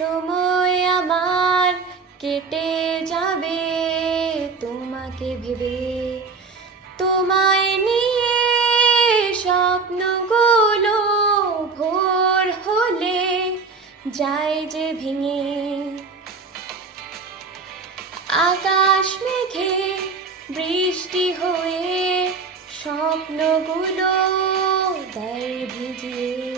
সময় আমার কেটে যাবে তোমাকে ভেবে, তোমায় নিয়ে স্বপ্নগুলো ভোর হলে যায় যে ভেঙে। আকাশ মেঘে বৃষ্টি হয়ে স্বপ্নগুলো দেয় ভিজিয়ে।